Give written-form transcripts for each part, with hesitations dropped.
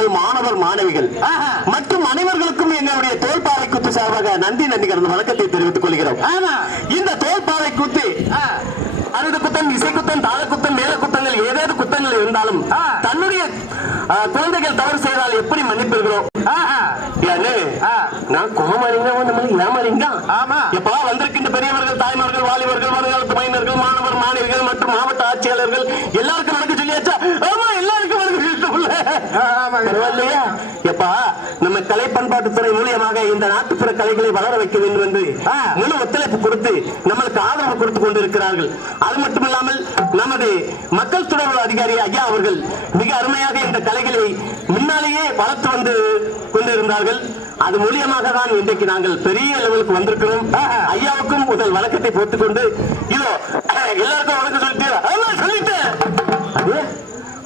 ஆசிரியர்கள், மாணவர் மாணவிகள் மற்றும் அனைவர்களுக்கும் என்னுடைய தோல்பாவை குத்து சார்பாக நன்றி கடந்த வணக்கத்தை தெரிவித்துக் கொள்கிறோம். இந்த தோல்பாவை குத்து அறுது குத்தம், இசை குத்தம், தாள குத்தம், மேல குத்தங்கள் ஏதாவது குத்தங்கள் இருந்தாலும் தன்னுடைய குழந்தைகள் தவறு செய்தால் எப்படி மன்னிப்பிருக்கிறோம்? நான் கோமாளிங்க ஏமாளிங்க. எப்பா வந்திருக்கின்ற பெரியவர்கள், தாய்மார்கள், வாலிபர்கள், வருங்காலத்து மைனர்கள், மாணவர் மாணவிகள் மற்றும் மாவட்ட ஆட்சியாளர்கள் எல்லாருக்கும் வணக்கம் சொல்லியாச்சா? ஆமா, எல்லாருக்கும் வணக்கம் இல்லையா? எப்பா நம்ம கலை பண்பாட்டுத்துறை மூலியமாக இந்த நாட்டுப்புற கலைகளை வளர வைக்க வேண்டும் என்று முழு ஒத்துழைப்பு கொடுத்து நம்மளுக்கு ஆதரவு கொடுத்து கொண்டிருக்கிறார்கள். அது மட்டுமில்லாமல் நமது மக்கள் தொடர்பு அதிகாரி ஐயா அவர்கள் மிக அருமையாக இந்த கலைகளை முன்னாலேயே வளர்த்து வந்து கொண்டிருந்தார்கள். அது மூலியமாக தான் இன்றைக்கு நாங்கள் பெரிய லெவலுக்கு வந்திருக்கிறோம். ஐயாவுக்கும் முதல் வணக்கத்தை போட்டுக்கொண்டு இதோ எல்லாருக்கும் வணக்கம் சொல்லிட்டேன்.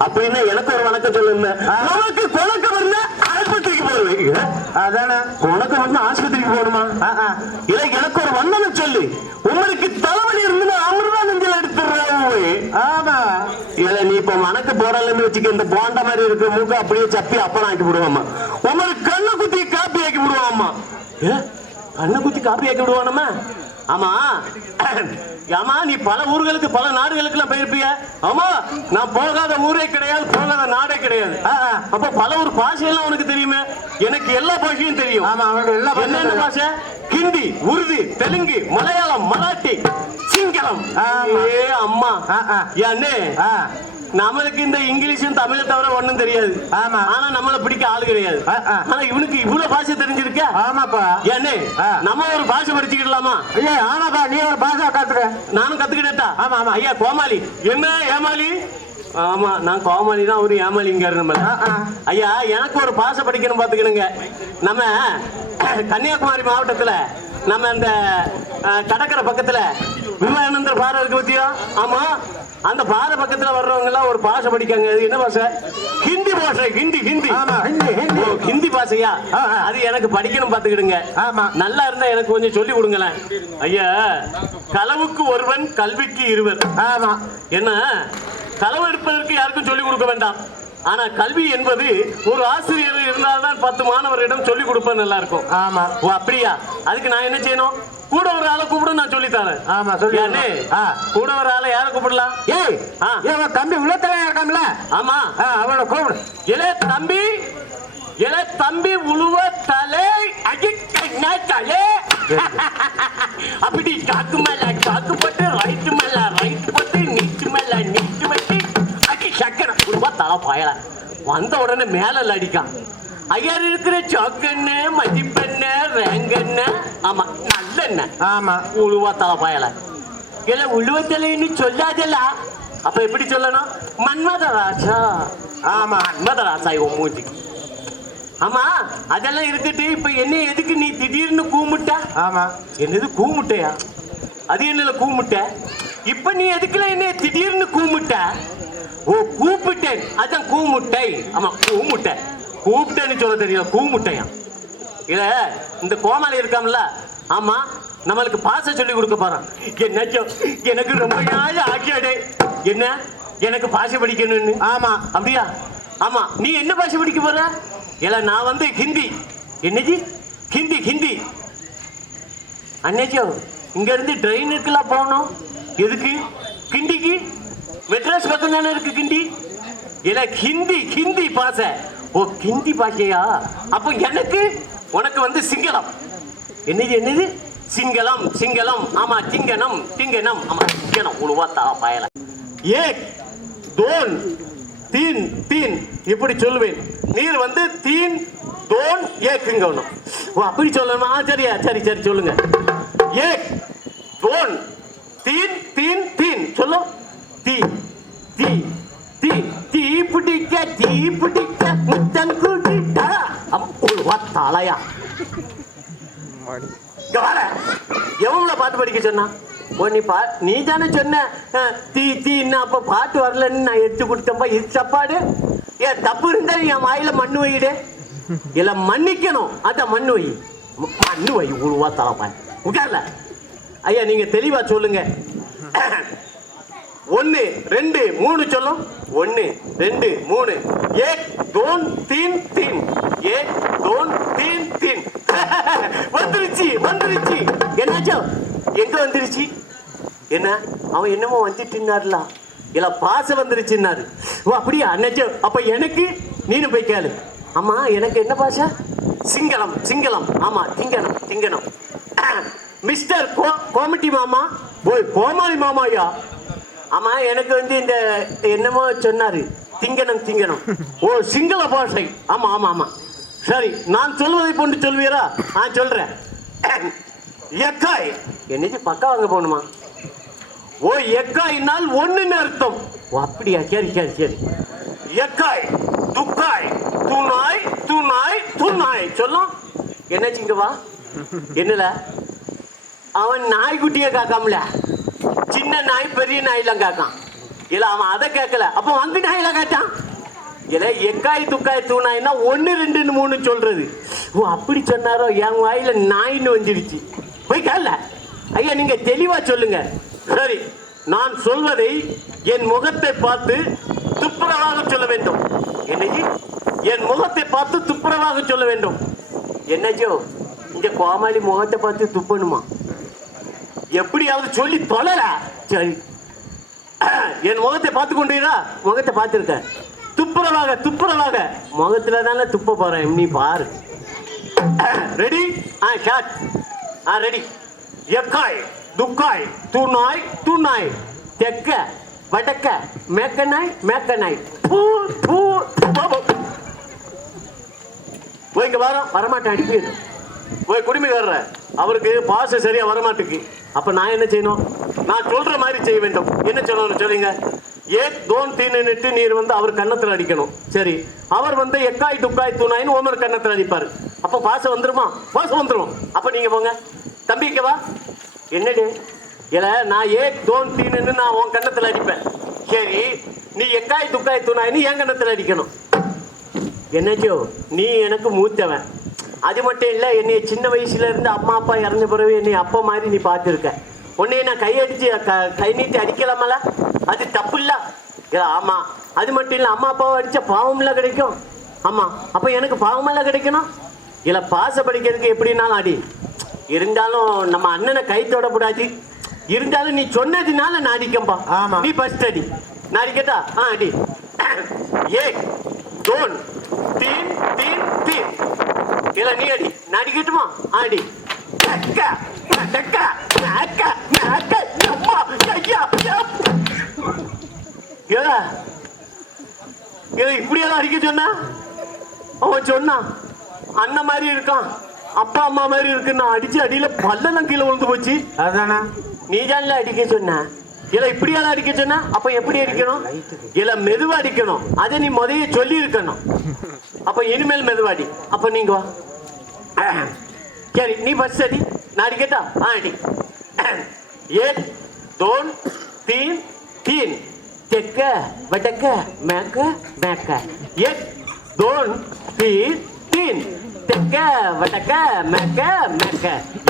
அப்படின்னா எனக்கு ஒரு வணக்கம் சொல்லுங்க. நமக்கு குணக்கம் வந்து ஆஸ்பத்திரிக்கு போடுவீங்க. அதானே குணக்கம் வந்து ஆஸ்பத்திரிக்கு போகணுமா? இல்லை, எனக்கு ஒரு வந்தனம் சொல்லு. உங்களுக்கு தலைவலி இருந்து அமிர்தா நெஞ்சில் எடுத்துடுறேன். ஆமா, இல்ல நீ இப்ப மணக்கு போடலன்னு வச்சுக்க, இந்த போண்ட மாதிரி இருக்க மூக்க அப்படியே சப்பி அப்பளம் ஆக்கி விடுவாமா. உங்களுக்கு கண்ணை குத்தி காப்பி ஆக்கி விடுவாமா. கண்ணை குத்தி காப்பி ஆக்கி விடுவானமா? ஆமா ஆமா, நீ பல ஊர்களுக்கு பல நாடுகளுக்கு எல்லாம் போயிருப்பிய. ஆமா, நான் போகாத ஊரே கிடையாது, போகாத நாடே கிடையாது. அப்ப பல ஊர் பாஷையெல்லாம் உனக்கு தெரியுமே. எனக்கு எல்லா பாஷையும் தெரியும். என்னென்ன பாஷை? ஹிந்தி, உருது, தெலுங்கு, மலையாளம், மராட்டி, சிங்களம். அம்மா ஏன்னு நம்மளுக்கு இந்த இங்கிலீஷும் தமிழை தவிர ஒண்ணும் தெரியாது. ஆமா, ஆனா நம்மள பிடிக்க ஆளு கிடையாது. ஆனா இவனுக்கு இவ்வளவு பாஷை தெரிஞ்சிருக்க. ஆமாப்பா, ஏன்னு நம்ம ஒரு பாஷை படிச்சுக்கிடலாமா? ஐயா ஆனாப்பா, நீ ஒரு பாஷை கத்துக்க. நானும் கத்துக்கிட்டா. ஆமா ஆமா ஐயா, கோமாளி என்ன ஏமாளி? ஆமா, நான் கோமாளி தான், ஒரு ஏமாளிங்காரு நம்ம. ஐயா எனக்கு ஒரு பாஷை படிக்கணும் பாத்துக்கணுங்க. நம்ம கன்னியாகுமரி மாவட்டத்துல நம்ம இந்த கடற்கரை பக்கத்துல விவேகானந்தர் பாறை இருக்கு பத்தியா? ஆமா, அந்த பாறை பக்கத்துல வர்றவங்க எல்லாம் ஒரு பாஷை படிக்காங்க. அது என்ன பாஷை? ஹிந்தி பாஷை. ஹிந்தி ஹிந்தி ஹிந்தி பாஷையா? அது எனக்கு படிக்கணும் பாத்துக்கிடுங்க. ஆமா, நல்லா இருந்தா எனக்கு கொஞ்சம் சொல்லி கொடுங்களேன். ஐயா, களவுக்கு ஒருவன் கல்விக்கு இருவர். ஆமா, என்ன களவு எடுப்பதற்கு யாருக்கும் சொல்லிக் கொடுக்க வேண்டாம். ஆனா கல்வி என்பது ஒரு ஆசிரியர் இருந்தால்தான் 10 மாணவரிடம் சொல்லிக் கொடுப்ப நல்லா இருக்கும். ஆமா, ஓ அப்படியா? அதுக்கு நான் என்ன செய்யணும்? கூட ஒரு ஆளை கூப்பிட நான் சொல்லி தரேன். ஆமா சொல்லி. கூட ஒரு ஆளை யாரை கூப்பிடலாம்? ஏய் தம்பி உள்ளத்தலை இருக்காமல. ஆமா, அவனை கூப்பிடு. இளைய தம்பி, இளைய தம்பி உழுவ தலை அஜித்தலே அப்படி காக்கு மேல காக்கு போட்டு ரைட்டு மேல ரைட்டு போட்டு நீட்டு மேல நீட்டு வச்சு அடி சக்கரை உழுவ தலை பாயல. வந்த உடனே மேல அடிக்கான். ஐயா இருக்கிற சோக்கண்ணு, மதிப்பெண்ணு, ரேங்கண்ணு, ஆமா நல்லெண்ண. ஆமா, உழுவா தலை பாயல. இல்ல உழுவத்தலைன்னு சொல்லாதல்ல. அப்ப எப்படி சொல்லணும்? மன்மதராசா. ஆமா, மன்மதராசா இவன் மூஞ்சி. ஆமா, அதெல்லாம் இருக்கட்டு. இப்ப என்ன எதுக்கு நீ திடீர்னு கூமுட்ட? ஆமா, என்னது கூமுட்டையா? அது என்னல கூமுட்ட? இப்ப நீ எதுக்குல என்ன திடீர்னு கூமுட்ட? ஓ கூப்பிட்டேன், அதான் கூமுட்டை. ஆமா கூமுட்டை, கூப்பிட்டேன்னு சொல்ல தெரியல, கூமுட்டையா? இல்ல இந்த கோமாளி இருக்காமல. ஆமா, நம்மளுக்கு பாச சொல்லி கொடுக்க போறான். என்ன எனக்கு ரொம்ப நாள் ஆக்கியாடே. என்ன எனக்கு பாஷை படிக்கணும்னு. ஆமா அப்படியா? ஆமா, நீ என்ன பாஷை படிக்க போற? இல்ல நான் வந்து ஹிந்தி. என்னஜி ஹிந்தி? ஹிந்தி அண்ணாச்சோ, இங்க இருந்து ட்ரெயினுக்குலாம் போகணும். எதுக்கு? கிண்டிக்கு. மெட்ராஸ் பக்கம் தானே இருக்கு கிண்டி. இல்ல ஹிந்தி, ஹிந்தி பாஷை. ஓ ஹிந்தி பாஷையா? அப்போ எனக்கு உனக்கு வந்து சிங்களம். என்னது என்னது? சிங்களம். சிங்களம். ஆமா, திங்கனம் திங்கனம். ஆமா திங்கனம். உழுவா தா பயல. ஏக் தோன் தீன் தீன் இப்படி சொல்லுவேன். நீர் வந்து தீன் தோன் ஏக்குங்க. ஓ அப்படி சொல்லணுமா? சரியா, சரி சரி சொல்லுங்க. ஏக் தோன் தீன் தீன் தீன் சொல்லு. தீ தீ தீ தீ பிடிக்க தீ பிடிக்க முத்தம் கூட்டிட்டா உழுவா தாளையா. எவ்வளவு பாட்டு படிக்க சொன்னா? ஓ நீ தானே சொன்ன தீ தீன்னு. அப்ப பாட்டு வரலன்னு நான் எடுத்து கொடுத்தப்ப இது தப்பாடு. ஏன் தப்பு இருந்தா என் வாயில மண்ணு வையிடு. இல்ல மன்னிக்கணும். அதான் மண்ணு வை, மண்ணு வை. உழுவா தலப்பாய் உட்கார்ல. ஐயா நீங்க தெளிவா சொல்லுங்க. 1 2 3 சொல்லும். 1 2 3 एक 2 3 3 1 2 3 3 வந்துருச்சு வந்துருச்சு. என்னாச்சோ எங்க வந்துருச்சு? என்ன அவன் என்னமோ வந்துட்டுனாருல, இல்ல பாச வந்துருச்சுன்னாரு. ஓ அப்படியா அண்ணாச்சோ? அப்ப எனக்கு நீனு போய் கேளு. ஆமா எனக்கு என்ன பாஷா? சிங்களம் சிங்களம். ஆமா திங்கணும் திங்கணும். மிஸ்டர் கோமட்டி மாமா. போய் கோமாளி மாமாயா? ஆமா எனக்கு வந்து இந்த என்னமோ சொன்னாரு திங்கணும் திங்கணும். ஓ சிங்கள பாஷை. ஆமா ஆமா ஆமா சரி நான் சொல்வதை போன்று சொல்வீரா? சொல்றேன். எக்காய் என்னது பக்கா வாங்க போகணுமா? ஓ எக்காய்னால் ஒண்ணுன்னு அர்த்தம். ஓ அப்படியா சரி சரி சரி. எக்காய் துக்காய் துணாய் துணாய் துணாய் சொல்லும். என்னாச்சுங்க வா? என்னல அவன் நாய்க்குட்டிய காக்காமல, சின்ன நாய் பெரிய நாயெல்லாம் காக்கான். இல்ல அவன் அதை கேட்கல, அப்ப வந்து நாயில கேட்டான். இல்ல எக்காய் துக்காய் தூணாய்னா 1 2 3 சொல்றது. ஓ அப்படி சொன்னாரோ? என் வாயில நாயின்னு வந்துருச்சு. போய் கேள. ஐயா நீங்க தெளிவா சொல்லுங்க. சரி நான் சொல்வதை என் முகத்தை பார்த்து துப்புரவாக சொல்ல வேண்டும். என்னைக்கு என் முகத்தை பார்த்து துப்புரவாக சொல்ல வேண்டும். என்னச்சோ இந்த கோமாளி முகத்தை பார்த்து துப்பணுமா? எப்படியாவது சொல்லி தொலைல. சரி என் முகத்தை பார்த்து கொண்டீரா? முகத்தை பார்த்துருக்க. துப்புரவாக துப்புரவாக முகத்துல தானே துப்ப போறேன், நீ பாரு. ரெடி? ஷாட். ரெடி. எக்காய் துக்காய் தூணாய் தூணாய் தெக்க வடக்க மேக்கனாய் மேக்கனாய் பூ பூ. போய்ங்க வரோம் வரமாட்டேன் அடிப்பீர். போய் குடுமி வர்ற அவருக்கு பாச சரியா வரமாட்டுக்கு. அப்ப நான் என்ன செய்யணும்? நான் சொல்ற மாதிரி செய்ய வேண்டும். என்ன சொல்லணும் சொல்லுங்க. ஏக் தோன் தீனுட்டு நீர் வந்து அவர் கன்னத்துல அடிக்கணும். சரி அவர் வந்து எக்காய் துக்காய் தூணாயின்னு ஒவ்வொரு கன்னத்துல அடிப்பாரு. அப்ப பாசம் வந்துருமா? பாசம் வந்துரும். அப்ப நீங்க போங்க தம்பிக்கவா. என்னடி இல்ல நான் ஏக் தோன் தீனுன்னு நான் உன் கன்னத்துல அடிப்பேன். சரி நீ எக்காய் துக்காய் தூணாயின்னு என் கன்னத்துல அடிக்கணும். என்னச்சோ நீ எனக்கு மூத்தவன். அது மட்டும் இல்லை, என்னைய சின்ன வயசுல இருந்து அம்மா அப்பா இறந்த பிறகு என்னை அப்பா மாதிரி நீ பார்த்துருக்க. உன்னைய நான் கையடிச்சு கை நீட்டி அடிக்கலாமல? அது தப்பு இல்ல. ஆமா அது மட்டும் இல்லை, அம்மா அப்பாவை அடிச்சா பாவம்ல கிடைக்கும். ஆமா அப்ப எனக்கு பாவமெல்லாம் கிடைக்கணும். இல்ல பாச படிக்கிறதுக்கு எப்படின்னாலும் அடி. இருந்தாலும் நம்ம அண்ணனை கை தொடக்கூடாது. இருந்தாலும் நீ சொன்னதுனால நான் அடிக்கம்பா. ஆமா நீ ஃபர்ஸ்ட் அடி. நான் அடிக்கட்டா? அடி. ஏ தோன் தீன் தீன் தீன். இல்ல நீ அடி. நான் அடிக்கட்டுமா? அடி. இப்படியெல்லாம் அடிக்க சொன்னா? அவன் சொன்னான் அண்ணன் மாதிரி இருக்கான், அப்பா அம்மா மாதிரி இருக்கு. நான் அடிச்சு அடியில பல்லெல்லாம் கீழே விழுந்து போச்சு. அதானா நீ தான்ல அடிக்க சொன்ன. இல்ல இப்படியெல்லாம் அடிக்க சொன்னா அப்ப எப்படி அடிக்கணும்? இல்ல மெதுவா அடிக்கணும். அதை நீ முதல்ல சொல்லி இருக்கணும். அப்ப இனிமேல் மெதுவாடி. அப்ப நீங்க வா. சரி நீ ஃபர்ஸ்ட் அடி. நான் அடிக்கட்டா? அடி. एक दोन तीन तीन தெக்க வடக்க மேக்க மேக்க. एक दोन तीन तीन தெக்க வடக்க மேக்க மேக்க.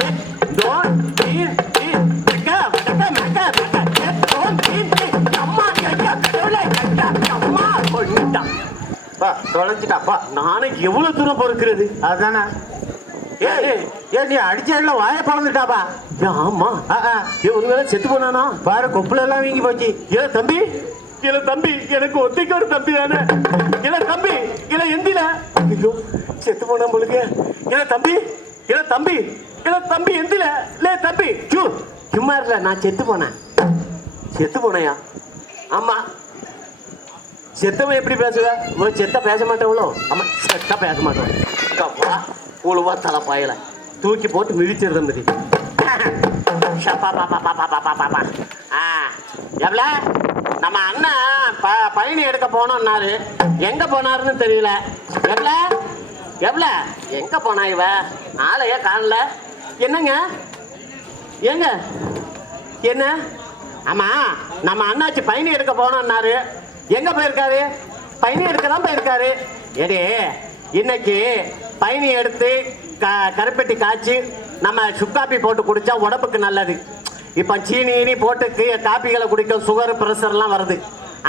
एक दोन तीन तीन தெக்க வடக்க மேக்க மேக்க. एक दोन तीन तीन. அம்மா ஐயா கடவுளே ஐயா அம்மா கொன்னுட்டான். பா தொலைச்சிட்டாப்பா. நானும் எவ்வளவு தூரம் பொறுக்கிறது? அதானே நீ அடிச்ச வாய பறந்துட்டாப்பா. ஆமா ஒருவேளை செத்து போனானா பாரு, கொப்புல எல்லாம் வீங்கி போச்சு. இல்ல தம்பி இல்ல தம்பி எனக்கு ஒத்தைக்கு ஒரு தம்பி தானே. இல்ல தம்பி இல்ல எந்தில ஐயோ செத்து போனா உங்களுக்கு. இல்ல தம்பி இல்ல தம்பி இல்ல தம்பி எந்தில இல்ல தம்பி சும்மா இல்ல நான் செத்து போனேன். செத்து போனையா? ஆமா. செத்தவன் எப்படி பேசுவ? செத்த பேச மாட்டவளோ? ஆமா செத்த பேச மாட்டோம். உழுவா தலை பாயல தூக்கி போட்டு மிதிச்சிருந்த மாதிரி. எவ்வள நம்ம அண்ணன் பயணி எடுக்க போனோம்னாரு. எங்க போனாருன்னு தெரியல. எவ்வள எவ்வள எங்க போனா இவ? ஆளையே காணல. என்னங்க ஏங்க என்ன? ஆமா நம்ம அண்ணாச்சி பயணி எடுக்க போனோம்னாரு. எங்க போயிருக்காரு? பயணி எடுக்க தான் போயிருக்காரு. எடே இன்னைக்கு பயணி எடுத்து கருப்பெட்டி காய்ச்சி நம்ம சுக்காப்பி போட்டு குடிச்சா உடம்புக்கு நல்லது. இப்போ சீனி போட்டு காப்பிகளை குடிக்க சுகர் ப்ரெஷர்லாம் வருது.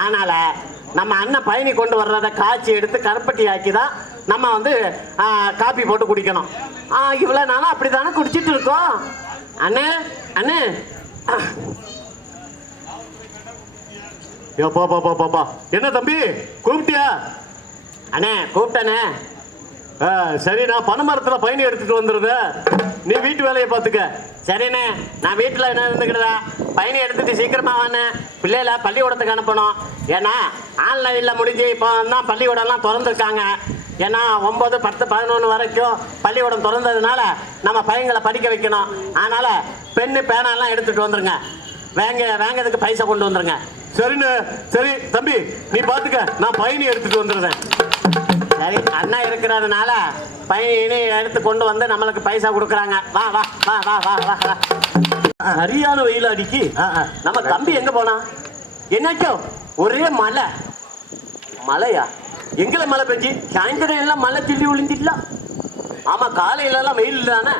அதனால நம்ம அண்ணன் பயணி கொண்டு வர்றதை காய்ச்சி எடுத்து கருப்பட்டி ஆக்கி தான் நம்ம வந்து காப்பி போட்டு குடிக்கணும். இவ்வளோ நாளும் அப்படி தானே குடிச்சிட்டு இருக்கோம். அண்ணே அண்ணே பாப்பா என்ன தம்பி கூப்பிட்டியா? அண்ணே கூப்பிட்டனே. சரி, நான் பனைமரத்தில் பயணி எடுத்துட்டு வந்துடுறேன், நீ வீட்டு வேலையை பார்த்துக்க. சரிண்ணே, நான் வீட்டில் என்ன இருந்துக்கிறதா பயணி எடுத்துட்டு சீக்கிரமா வாண்ணே. பிள்ளைகளை பள்ளிக்கூடத்துக்கு அனுப்பணும். ஏன்னா ஆன்லைனில் முடிஞ்சு இப்போ தான் பள்ளிக்கூடம்லாம் திறந்துருக்காங்க. ஏன்னா 9, 10, 11 வரைக்கும் பள்ளிக்கூடம் திறந்ததுனால நம்ம பையங்களை படிக்க வைக்கணும். அதனால் பெண்ணு பேனாலாம் எடுத்துகிட்டு வந்துருங்க. வேங்கிறதுக்கு பைசா கொண்டு வந்துருங்க. சரிண்ணே. சரி தம்பி, நீ பார்த்துக்க, நான் பயணி எடுத்துட்டு வந்துடுறேன். சரி, அண்ணா இருக்கிறதுனால பயணி எடுத்து கொண்டு வந்து நம்மளுக்கு பைசா கொடுக்குறாங்க. வா வா வா வா வா வா. சரியான வெயில் அடிக்கி. நம்ம தம்பி எங்க போனா? என்னாச்சோ ஒரே மழையா? எங்களை மழை பெஞ்சு சாயந்தரம் எல்லாம் மழை தில்லி விழுந்துடலாம். ஆமா, காலையில எல்லாம் வெயில் தானே.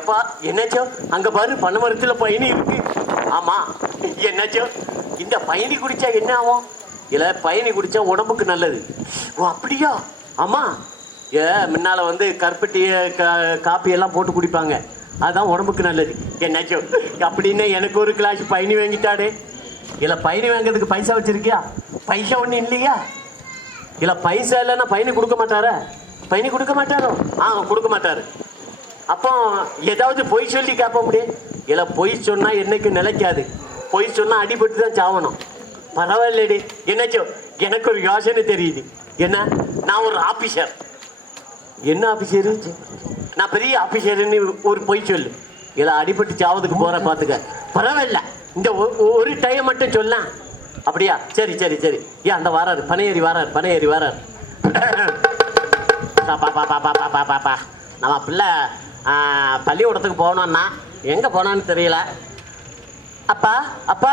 எப்பா என்னாச்சோ அங்க பாரு, பனை மரத்துல பயணி இருக்கு. ஆமா, என்னாச்சோ இந்த பயணி குடிச்சா என்ன ஆகும்? இல்ல பயணி குடிச்சா உடம்புக்கு நல்லது. ஓ அப்படியா? ஆமா, முன்னால வந்து கருப்பட்டிய காப்பி எல்லாம் போட்டு குடிப்பாங்க, அதுதான் உடம்புக்கு நல்லது. என்னாச்சோ அப்படின்னு எனக்கு ஒரு கிளாஸ் பயணி வாங்கிட்டாடே. இல்ல பயணி வாங்கிறதுக்கு பைசா வச்சிருக்கியா? பைசா ஒண்ணு இல்லையா? இல்ல பைசா இல்லைன்னா பயணி கொடுக்க மாட்டாரா? பயணி கொடுக்க மாட்டாரோ? கொடுக்க மாட்டாரு. அப்போ ஏதாவது பொய் சொல்லி கேட்ப முடியும்? இல்ல பொய் சொன்னா என்னைக்கு நிலைக்காது. பொய் சொன்னா அடிபட்டு தான் சாவணும். பரவாயில்லடி. என்னாச்சோ எனக்கு ஒரு யோசனை தெரியுது. என்ன? நான் ஒரு ஆபீசர். என்ன ஆபீசரு? நான் பெரிய ஆபீசர்னு ஒரு பொய் சொல்லு. இல்ல அடிபட்டு சாவதுக்கு போற பாத்துக்க. பரவாயில்ல, இந்த ஒரு டைம் மட்டும் சொல்ல. அப்படியா? சரி சரி சரி. ஏன் அந்த வாராரு, பனையேறி வாராரு. நம்ம பிள்ளை பள்ளிக்கூடத்துக்கு போனோம்னா எங்க போனான்னு தெரியல. அப்பா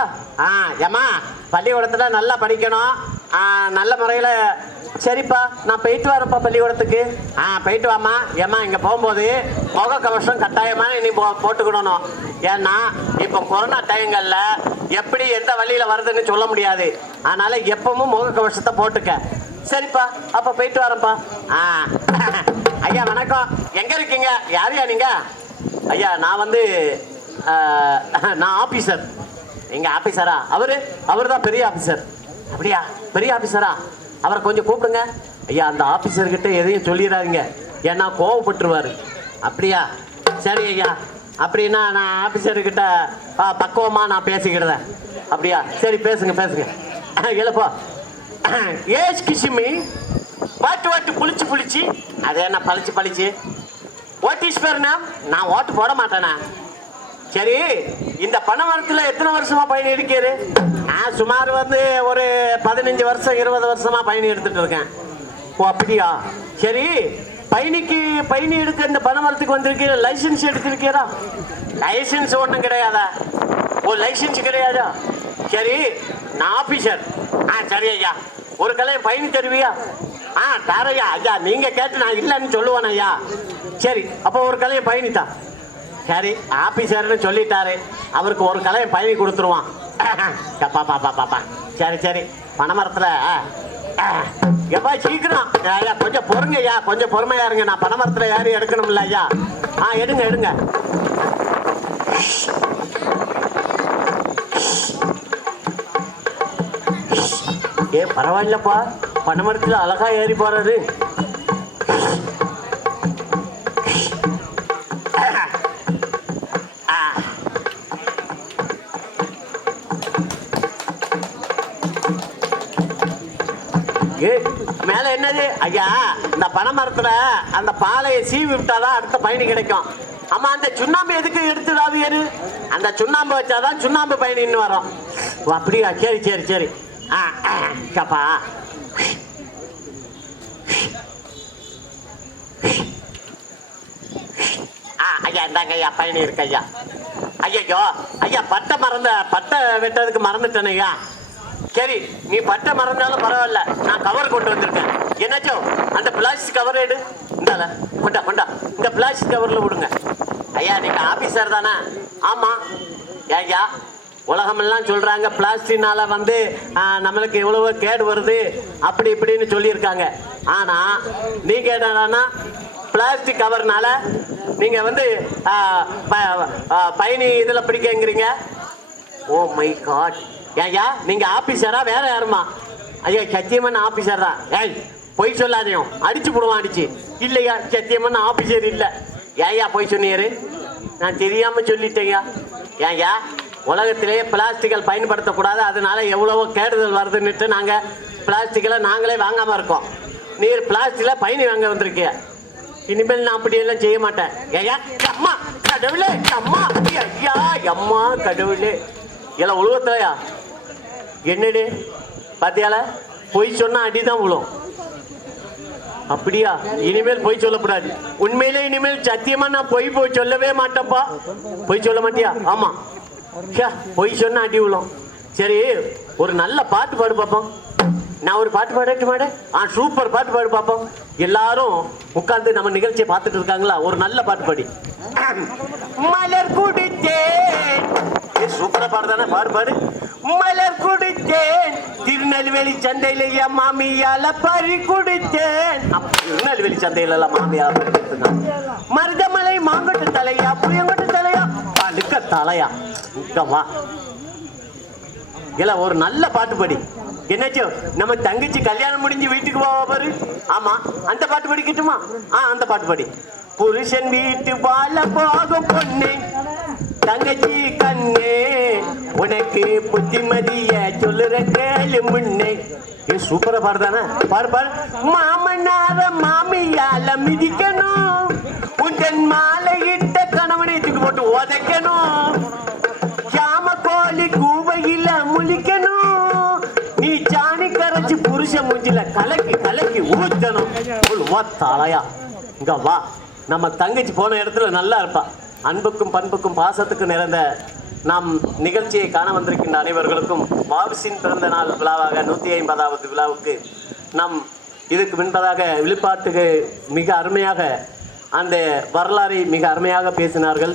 ஏம்மா பள்ளிக்கூடத்தில் நல்லா படிக்கணும், நல்ல முறையில். சரிப்பா, நான் போயிட்டு வரேன்ப்பா பள்ளிக்கூடத்துக்கு. போயிட்டு வாம்மா. ஏம்மா இங்கே போகும்போது முக கவசம் கட்டாயமான நீ போட்டுக்கிடணும். ஏன்னா இப்போ கொரோனா டைங்களில் எப்படி எந்த வழியில் வருதுன்னு சொல்ல முடியாது. அதனால் எப்பவும் முக கவசத்தை போட்டுக்க. சரிப்பா, அப்போ போயிட்டு வரேன்ப்பா. ஐயா வணக்கம். எங்கே இருக்கீங்க? யாரையா நீங்கள்? ஐயா நான் வந்து நான் ஆபீசர். எங்க ஆபீசரா? அவரு தான் பெரிய ஆபீசர். அப்படியா? பெரிய ஆபீசரா? அவரை கொஞ்சம் கூப்பிடுங்க. ஐயா அந்த ஆபீசர்கிட்ட எதையும் சொல்லிடாதீங்க, ஏன்னா கோவப்பட்டுருவாரு. அப்படியா? சரி ஐயா. அப்படின்னா நான் ஆபீசர்கிட்ட பக்குவமா நான் பேசிக்கிடுறேன். அப்படியா? சரி பேசுங்க. இல்லப்பா, ஏஸ் கிஷிமி வாட்டு புளிச்சு அது என்ன பளிச்சு ஓட்டு பேருனா? நான் ஓட்டு போட மாட்டேனா? சரி, இந்த பனை மரத்தில் எத்தனை வருஷமா பயணி எடுக்கிறாரு? நான் சுமார் வந்து ஒரு 15 வருஷம் 20 வருஷமா பயணி எடுத்துட்டு இருக்கேன். ஓ அப்படியா? சரி, பயணி எடுக்க இந்த பனை மரத்துக்கு வந்திருக்கு. லைசன்ஸ் எடுத்திருக்கீரா? லைசன்ஸ் ஒன்றும் கிடையாதா? ஓ லைசன்ஸ் கிடையாதா? சரி, நான் ஆபீசர். சரி ஐயா, ஒரு கலையை பயணி தருவியா? தாரையா ஐயா, நீங்க கேட்டு நான் இல்லைன்னு சொல்லுவேன் ஐயா. சரி, அப்போ ஒரு கலையை பயணித்தான். சரி, ஆபீசர்னு சொல்லிட்டாரு, அவருக்கு ஒரு கலையை பயணி கொடுத்துருவான். பாப்பா சரி, பனைமரத்தில் எப்பா சீக்கிரம் ஐயா, கொஞ்சம் பொறுங்க ஐயா, கொஞ்சம் பொறுமையா இருங்க. நான் பனைமரத்தில் யாரும் எடுக்கணும்ல ஐயா. எடுங்க. பரவாயில்லப்பா, பனைமரத்தில் அழகா ஏறி போறாரு. மேல என்னது ஐயா? இந்த பனை மரத்துல அந்த பாலையை சீவி விட்டாதான் அடுத்த பயணி கிடைக்கும். ஆமா, அந்த சுண்ணாம்பு எதுக்கு எடுத்துடாது? அந்த சுண்ணாம்பு வச்சாதான் சுண்ணாம்பு பயணின்னு வரும். அப்படியா? சரி. கப்பா ஐயா இந்தாங்க ஐயா, பயணி இருக்கு ஐயா. ஐயா பட்டை வெட்டதுக்கு மறந்துட்டேன் ஐயா. சரி, நீ பட்டை மறந்தாலும் பரவாயில்ல, நான் கவர் கொண்டு வந்திருக்கேன். என்னாச்சோ அந்த பிளாஸ்டிக் கவர் எடு. இந்தால கொண்டா இந்த பிளாஸ்டிக் கவர்ல விடுங்க. ஐயா நீங்க ஆபீசர் தானே? ஆமா. ஏய்யா உலகமெல்லாம் சொல்றாங்க பிளாஸ்டிக்னால வந்து நம்மளுக்கு எவ்வளவோ கேடு வருது அப்படி இப்படின்னு சொல்லியிருக்காங்க. ஆனா நீங்க என்னன்னா பிளாஸ்டிக் கவர்னால நீங்க வந்து பயணி இதுல பிடிக்கங்கிறீங்க. Oh my God. ஏய்யா நீங்க ஆபீசரா வேற யாருமா? ஐயா சத்தியமான ஆபீசர் தான். ஏய் பொய் சொல்லாதையும் அடிச்சு போடுவான் அடிச்சு. இல்லையா சத்தியமான ஆபீசர் இல்ல. ஏய்யா பொய் சொன்னீரு? நான் தெரியாம சொல்லிட்டேயா. ஏய்யா உலகத்திலேயே பிளாஸ்டிக்கல் பயன்படுத்தக்கூடாது, அதனால எவ்வளவோ கேடுதல் வருதுன்னுட்டு நாங்க பிளாஸ்டிக்கல நாங்களே வாங்காம இருக்கோம். நீர் பிளாஸ்டிக்ல பயணி வாங்க வந்திருக்கிய. இனிமேல் நான் அப்படியெல்லாம் செய்ய மாட்டேன். ஏய்யா அம்மா கடவுளே, அம்மா ஐயா அம்மா கடவுளே. எல்லாம் உலகத்துலயா என்னடு பாத்தியால பொய் சொன்னா அடிதான் விழும். அப்படியா? இனிமேல் பொய் சொல்லக்கூடாது. உண்மையிலே இனிமேல் சத்தியமா நான் பொய் சொல்லவே மாட்டேன்ப்பா. பொய் சொல்ல மாட்டியா? ஆமா. பொய் சொன்னா அடி விழும். சரி ஒரு நல்ல பாட்டு பாடு பார்ப்போம். நான் ஒரு பாட்டு பாடட்டு மாட. சூப்பர் பாட்டு பாடு பார்ப்போம். எல்லாரும் உட்கார்ந்து நம்ம நிகழ்ச்சியை பார்த்துட்டு இருக்காங்களா? ஒரு நல்ல பாட்டு பாடி. மலர் குடித்தேன். சூப்பரா பாடுதானே? பாடு பாடு. மலர் குடித்தேன் திருநெல்வேலி சந்தையில என் மாமியால பறி குடித்தேன். திருநெல்வேலி சந்தையில எல்லாம் மாமியால பறி கொடுத்துருக்காங்க. மருதமலை மாங்கொட்டு தலையா புளியங்கொட்டு தலையா பழுக்க தலையா வா. இல்ல ஒரு நல்ல பாட்டு பாடி. என்னாச்சு நம்ம தங்கச்சி கல்யாணம் முடிஞ்சு வீட்டுக்கு போவா பாரு. ஆமா அந்த பாட்டு படிக்கட்டுமா? அந்த பாட்டு பாடி. புருஷன் வீட்டு வாழ போகும் பொண்ணு தங்கச்சி கண்ணே உனக்கு புத்திமதிய சொல்லுற கேளு முன்னே. சூப்பரா பாடுதானே? பாரு பாரு. மாமனார மாமியால மிதிக்கணும், உன் மாலையிட்ட கணவனை தூக்கி போட்டு உதைக்கணும், சாம கோழி கூவையில முழிக்கணும், நீ சாணி கரைச்சு புருஷ மூஞ்சில கலக்கி கலக்கி ஊத்தணும். தலையா இங்க வா. நம்ம தங்கச்சி போன இடத்துல நல்லா இருப்பா. அன்புக்கும் பண்புக்கும் பாசத்துக்கும் நிறைந்த நாம் நிகழ்ச்சியை காண வந்திருக்கின்ற அனைவர்களுக்கும் வாவிசின் பிறந்த நாள் விழாவாக 150வது விழாவுக்கு நாம் இதுக்கு முன்பதாக விழுப்பாட்டுக்கு மிக அருமையாக அந்த வரலாறை மிக அருமையாக பேசினார்கள்.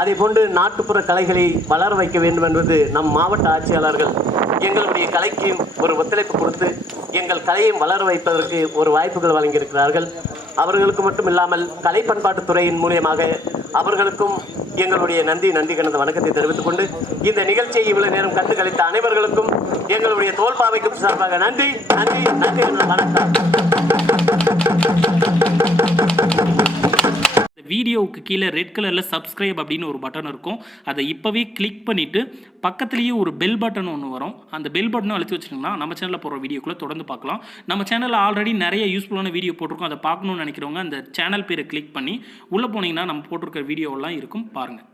அதே போன்று நாட்டுப்புற கலைகளை வளர வைக்க வேண்டும் என்பது நம் மாவட்ட ஆட்சியாளர்கள் எங்களுடைய கலைக்கு ஒரு ஒத்துழைப்பு கொடுத்து எங்கள் கலையை வளர வைப்பதற்கு ஒரு வாய்ப்புகள் வழங்கியிருக்கிறார்கள். அவர்களுக்கு மட்டும் இல்லாமல் கலை பண்பாட்டுத்துறையின் மூலியமாக அவர்களுக்கும் எங்களுடைய நன்றி கலந்த வணக்கத்தை தெரிவித்துக் கொண்டு இந்த நிகழ்ச்சியை இவ்வளவு நேரம் கண்டு கழித்த அனைவர்களுக்கும் எங்களுடைய தோல்பாவைக்கும் சார்பாக நன்றி வணக்கம். வீடியோவுக்கு கீழே ரெட் கலரில் சப்ஸ்கிரைப் அப்படின்னு ஒரு பட்டன் இருக்கும். அதை இப்போவே கிளிக் பண்ணிவிட்டு பக்கத்துலேயே ஒரு பெல் பட்டன் ஒன்று வரும். அந்த பெல் பட்டனும் அழுத்தி வச்சுட்டிங்கன்னா நம்ம சேனலில் போகிற வீடியோக்குள்ளே தொடர்ந்து பார்க்கலாம். நம்ம சேனலில் ஆல்ரெடி நிறைய யூஸ்ஃபுல்லான வீடியோ போட்டிருக்கோம். அதை பார்க்கணுன்னு நினைக்கிறவங்க அந்த சேனல் பேரை கிளிக் பண்ணி உள்ளே போனீங்கன்னா நம்ம போட்டிருக்கிற வீடியோவெல்லாம் இருக்கும் பாருங்கள்.